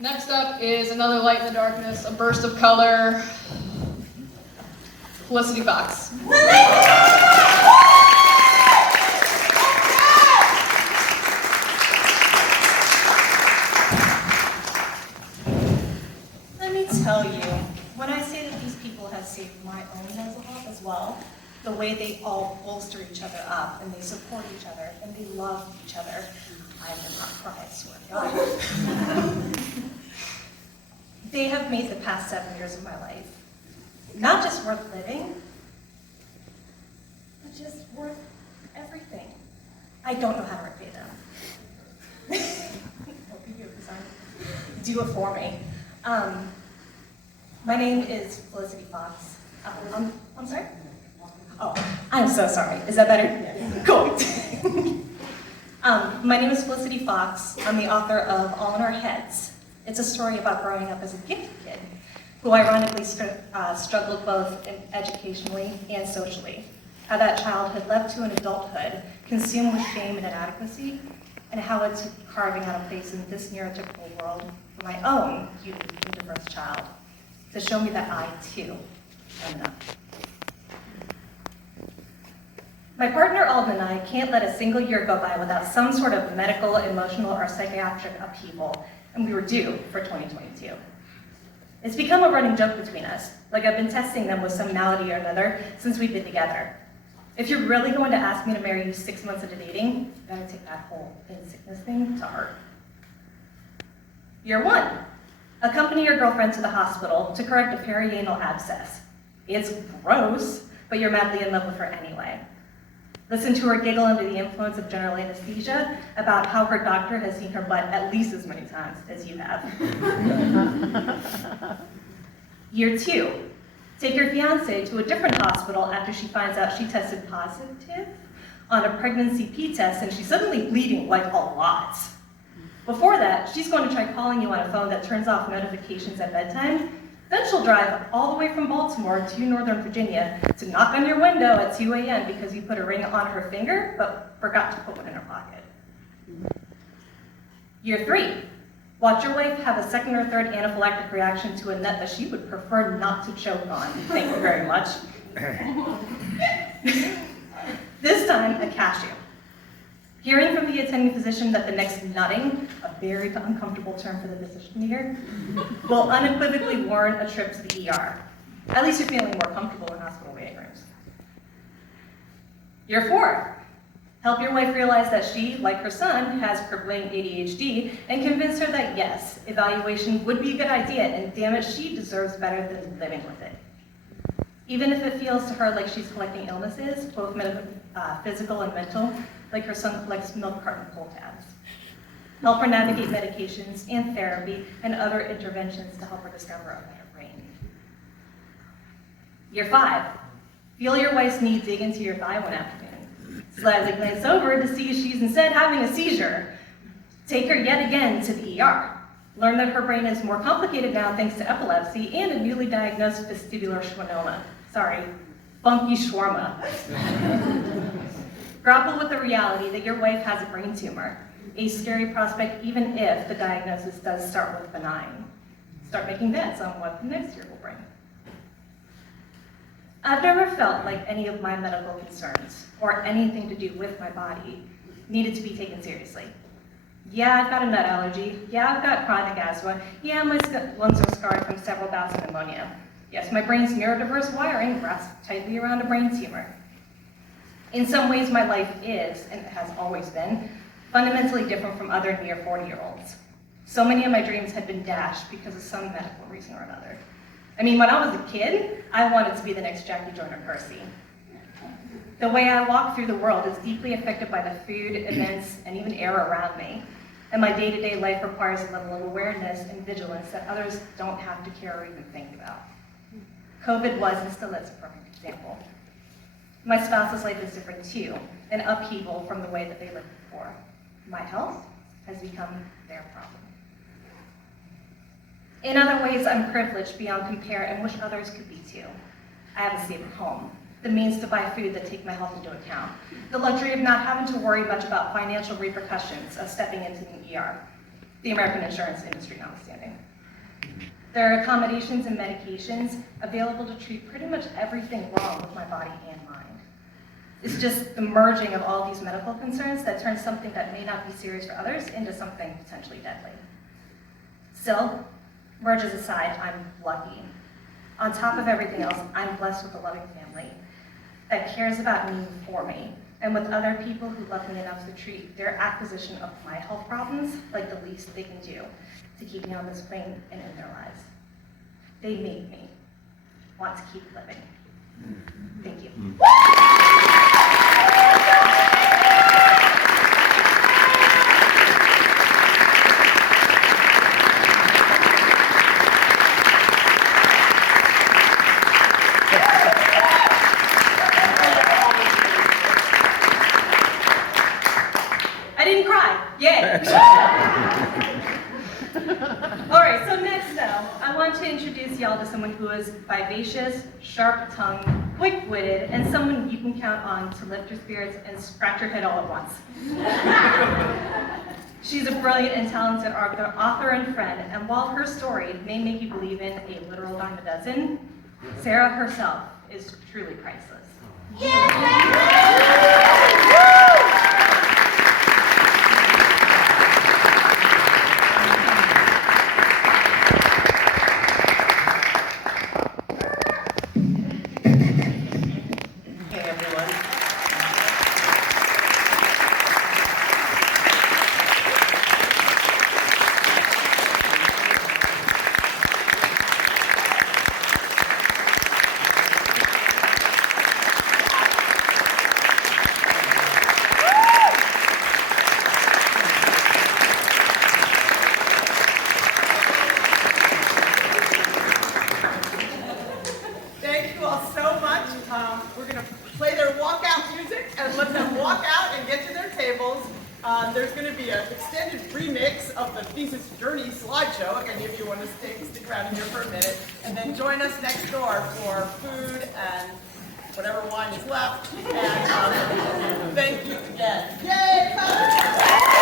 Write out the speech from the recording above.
Next up is another light in the darkness, a burst of color, Felicity Fox. Let me tell you, when I say that these people have saved my own mental health as well, the way they all bolster each other up, and they support each other, and they love each other, I will not cry, I swear to God. They have made the past 7 years of my life not just worth living, but just worth everything. I don't know how to repay them. Hope you do, because I'm do it for me. My name is Felicity Fox. I'm sorry? Oh, I'm so sorry. Is that better? Yeah. Cool. My name is Felicity Fox. I'm the author of All in Our Heads. It's a story about growing up as a gifted kid who ironically struggled both educationally and socially. How that childhood led to an adulthood consumed with shame and inadequacy, and how it took carving out a place in this neurotypical world for my own unique and diverse child to show me that I, too, am enough. My partner Alden and I can't let a single year go by without some sort of medical, emotional, or psychiatric upheaval, and we were due for 2022. It's become a running joke between us, like I've been testing them with some malady or another since we've been together. If you're really going to ask me to marry you 6 months into dating, you gotta take that whole in-sickness thing to heart. Year 1, accompany your girlfriend to the hospital to correct a perianal abscess. It's gross, but you're madly in love with her anyway. Listen to her giggle under the influence of general anesthesia about how her doctor has seen her butt at least as many times as you have. Year 2, take your fiance to a different hospital after she finds out she tested positive on a pregnancy P-test and she's suddenly bleeding like a lot. Before that, she's going to try calling you on a phone that turns off notifications at bedtime. Then she'll drive all the way from Baltimore to Northern Virginia to knock on your window at 2 a.m. because you put a ring on her finger, but forgot to put one in her pocket. Year 3, watch your wife have a second or third anaphylactic reaction to a nut that she would prefer not to choke on. Thank you very much. This time, a cashew. Hearing from the attending physician that the next nutting, a very uncomfortable term for the physician here, will unequivocally warrant a trip to the ER. At least you're feeling more comfortable in hospital waiting rooms. Year 4, help your wife realize that she, like her son, has crippling ADHD and convince her that yes, evaluation would be a good idea and damn it, she deserves better than living with it. Even if it feels to her like she's collecting illnesses, both physical and mental, like her son collects milk carton pull tabs. Help her navigate medications and therapy and other interventions to help her discover a better brain. Year 5, feel your wife's knee dig into your thigh one afternoon. Slightly glance over to see if she's instead having a seizure. Take her yet again to the ER. Learn that her brain is more complicated now thanks to epilepsy and a newly diagnosed vestibular schwannoma. Sorry, funky shawarma. Grapple with the reality that your wife has a brain tumor, a scary prospect even if the diagnosis does start with benign. Start making bets on what the next year will bring. I've never felt like any of my medical concerns, or anything to do with my body, needed to be taken seriously. Yeah, I've got a nut allergy. Yeah, I've got chronic asthma. Yeah, my lungs are scarred from several bouts of pneumonia. Yes, my brain's neurodiverse wiring wraps tightly around a brain tumor. In some ways, my life is, and has always been, fundamentally different from other near 40-year-olds. So many of my dreams had been dashed because of some medical reason or another. I mean, when I was a kid, I wanted to be the next Jackie Joyner-Kersee. The way I walk through the world is deeply affected by the food, events, and even air around me. And my day-to-day life requires a level of awareness and vigilance that others don't have to care or even think about. COVID was and still is a perfect example. My spouse's life is different too, an upheaval from the way that they lived before. My health has become their problem. In other ways, I'm privileged beyond compare and wish others could be too. I have a stable home, the means to buy food that take my health into account, the luxury of not having to worry much about financial repercussions of stepping into the ER, the American insurance industry notwithstanding. There are accommodations and medications available to treat pretty much everything wrong with my body and mind. It's just the merging of all these medical concerns that turns something that may not be serious for others into something potentially deadly. Still, mergers aside, I'm lucky. On top of everything else, I'm blessed with a loving family that cares about me for me, and with other people who love me enough to treat their acquisition of my health problems like the least they can do to keep me on this plane and in their lives. They make me want to keep living. Thank you. I didn't cry. Yay! All right, so next now, I want to introduce y'all to someone who is vivacious, sharp-tongued, quick-witted, and someone you can count on to lift your spirits and scratch your head all at once. She's a brilliant and talented author and friend, and while her story may make you believe in a literal dime a dozen, Sarah herself is truly priceless. There's going to be an extended remix of the Thesis Journey slideshow, if any of you want to stick around here for a minute, and then join us next door for food and whatever wine is left. And thank you again. Yay!